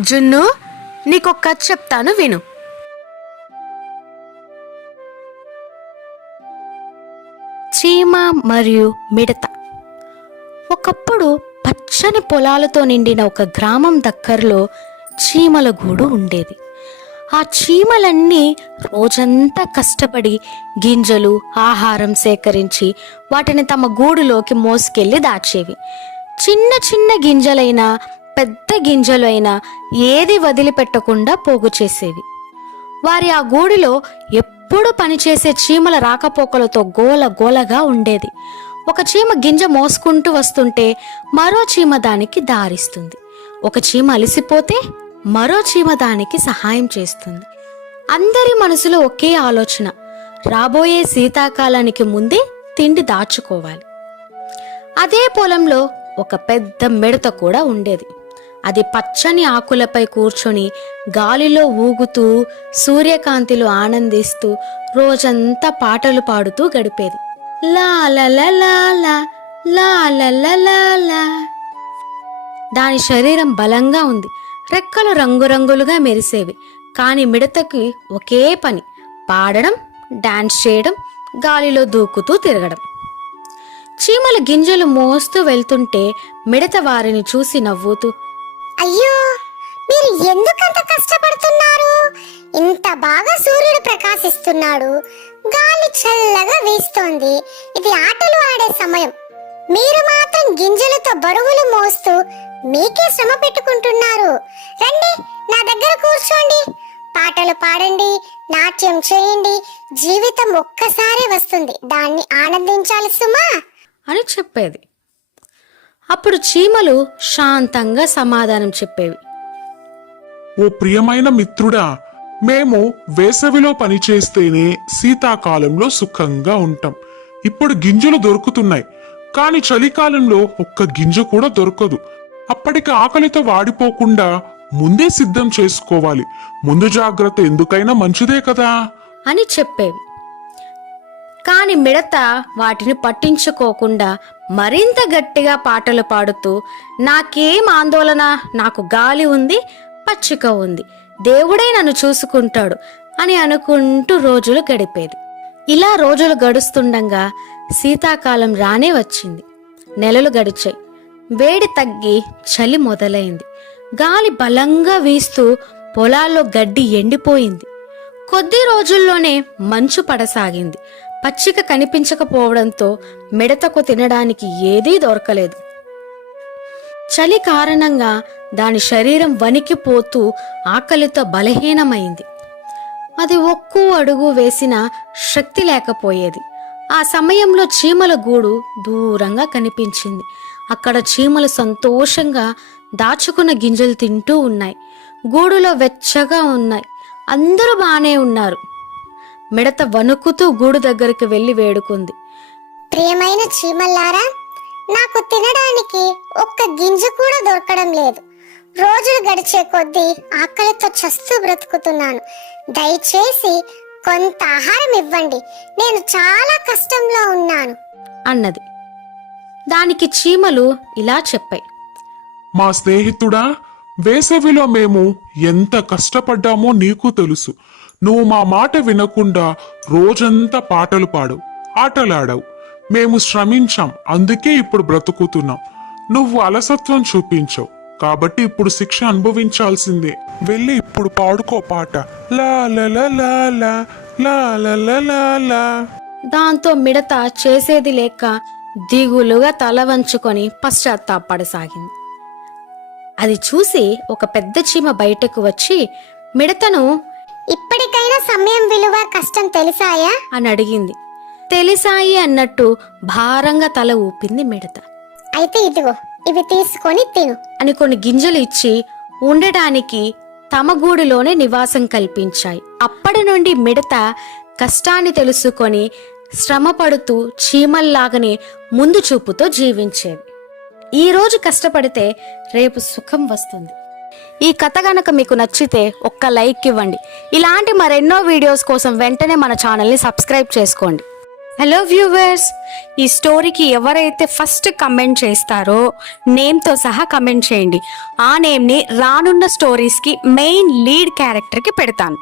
జున్ను నీకొక కథ చెప్తాను విను. చీమ మరియు మిడత. ఒకప్పుడు పచ్చని పొలాలతో నిండిన ఒక గ్రామం దగ్గరలో చీమల గూడు ఉండేది. ఆ చీమలన్నీ రోజంతా కష్టపడి గింజలు ఆహారం సేకరించి వాటిని తమ గూడులోకి మోసుకెళ్ళి దాచేవి. చిన్న చిన్న గింజలైనా పెద్ద గింజలు అయినా ఏది వదిలిపెట్టకుండా పోగు చేసేవి. వారి ఆ గూడిలో ఎప్పుడు పనిచేసే చీమల రాకపోకలతో గోల గోలగా ఉండేది. ఒక చీమ గింజ మోసుకుంటూ వస్తుంటే మరో చీమ దానికి దారిస్తుంది. ఒక చీమ అలసిపోతే మరో చీమ దానికి సహాయం చేస్తుంది. అందరి మనసులో ఒకే ఆలోచన రాబోయే శీతాకాలానికి ముందే తిండి దాచుకోవాలి. అదే పొలంలో ఒక పెద్ద మిడత కూడా ఉండేది. అది పచ్చని ఆకులపై కూర్చొని గాలిలో ఊగుతూ సూర్యకాంతిలో ఆనందిస్తూ రోజంతా పాటలు పాడుతూ గడిపేది. దాని శరీరం బలంగా ఉంది. రెక్కలు రంగురంగులుగా మెరిసేవి. కాని మిడతకి ఒకే పని పాడడం డాన్స్ చేయడం గాలిలో దూకుతూ తిరగడం. చీమల గింజలు మోస్తూ వెళ్తుంటే మిడత వారిని చూసి నవ్వుతూ అయ్యో మీరు ఎందుకంత కష్టపడుతున్నారు? ఇంత బాగా సూర్యుడు ప్రకాశిస్తున్నాడు. గాలి చల్లగా వీస్తోంది. ఇది ఆటలు ఆడే సమయం. మీరు మాత్రం గింజలతో బరువులు మోస్తూ మీకే శ్రమ పెట్టుకుంటున్నారు. రండి నా దగ్గర కూర్చోండి. పాటలు పాడండి నాట్యం చేయండి. జీవితం ఒక్కసారి వస్తుంది. దాన్ని ఆనందించాలి సుమా. అని చెప్పేది. అప్పుడు చీమలు శాంతంగా సమాధానం చెప్పేవి. ఓ ప్రియమైన మిత్రుడా మేము వేసవిలో పనిచేస్తేనే శీతాకాలంలో సుఖంగా ఉంటాం. ఇప్పుడు గింజలు దొరుకుతున్నాయి కానీ చలికాలంలో ఒక్క గింజ కూడా దొరకదు. అప్పటికి ఆకలితో వాడిపోకుండా ముందే సిద్ధం చేసుకోవాలి. ముందు జాగ్రత్త ఎందుకైనా మంచిదే కదా? అని చెప్పేవి. కాని మిడత వాటిని పట్టించుకోకుండా మరింత గట్టిగా పాటలు పాడుతూ నాకేం ఆందోళన? నాకు గాలి ఉంది పచ్చిక ఉంది. దేవుడే నన్ను చూసుకుంటాడు అని అనుకుంటూ రోజులు గడిపేది. ఇలా రోజులు గడుస్తుండగా శీతాకాలం రానే వచ్చింది. నెలలు గడిచాయి. వేడి తగ్గి చలి మొదలైంది. గాలి బలంగా వీస్తూ పొలాల్లో గడ్డి ఎండిపోయింది. కొద్ది రోజుల్లోనే మంచు పడసాగింది. పచ్చిక కనిపించకపోవడంతో మిడతకు తినడానికి ఏదీ దొరకలేదు. చలి కారణంగా దాని శరీరం వణికిపోతూ ఆకలితో బలహీనమైంది. అది ఒక్కో అడుగు వేసిన శక్తి లేకపోయేది. ఆ సమయంలో చీమల గూడు దూరంగా కనిపించింది. అక్కడ చీమలు సంతోషంగా దాచుకున్న గింజలు తింటూ ఉన్నాయి. గూడులో వెచ్చగా ఉన్నాయి. అందరూ బాగానే ఉన్నారు. మిడత వణుకుతూ గూడు దగ్గరికి వెళ్ళి వేడుకుంది. ప్రియమైన చీమల్లారా నాకు తినడానికి ఒక్క గింజ కూడా దొరకడం లేదు. రోజులు గడిచే కొద్దీ ఆకలితో చస్తూ బ్రతుకుతున్నాను. దయచేసి కొంత ఆహారం ఇవ్వండి. నేను చాలా కష్టంలో ఉన్నాను. అన్నది. దానికి చీమలు ఇలా చెప్పాయి. మా స్నేహితుడా వేసవిలో మేము ఎంత కష్టపడ్డామో నీకు తెలుసు. నువ్వు మా మాట వినకుండా రోజంతా పాటలు పాడవు ఆటలాడవు. మేము శ్రమించాం అందుకే ఇప్పుడు బ్రతుకుతున్నాం. నువ్వు అలసత్వం చూపించవు కాబట్టి ఇప్పుడు శిక్ష అనుభవించాల్సిందే. వెళ్ళి ఇప్పుడు పాడుకో పాట. దాంతో మిడత చేసేది లేక దిగులుగా తల వంచుకొని పశ్చాత్తాపడసాగింది. అది చూసి ఒక పెద్ద చీమ బయటకు వచ్చి మిడతను ఇప్పటికైనా సమయం విలువ కష్టం తెలిసాయా? అని అడిగింది. తెలిసాయి అన్నట్టు భారంగా తల ఊపింది మిడత. అయితే ఇదిగో ఇవి తీసుకొని తిను. అని కొన్ని గింజలు ఇచ్చి ఉండటానికి తమ గూడులోనే నివాసం కల్పించాయి. అప్పటి నుండి మిడత కష్టాన్ని తెలుసుకొని శ్రమపడుతూ చీమల్లాగానే ముందు చూపుతో జీవించేది. ఈ రోజు కష్టపడితే రేపు సుఖం వస్తుంది. ఈ కథ గనక మీకు నచ్చితే ఒక్క లైక్ ఇవ్వండి. ఇలాంటి మరెన్నో వీడియోస్ కోసం వెంటనే మన ఛానల్ని సబ్స్క్రైబ్ చేసుకోండి. హలో వ్యూవర్స్ ఈ స్టోరీకి ఎవరైతే ఫస్ట్ కమెంట్ చేస్తారో నేమ్తో సహా కమెంట్ చేయండి. ఆ నేమ్ని రానున్న స్టోరీస్కి మెయిన్ లీడ్ క్యారెక్టర్కి పెడతాను.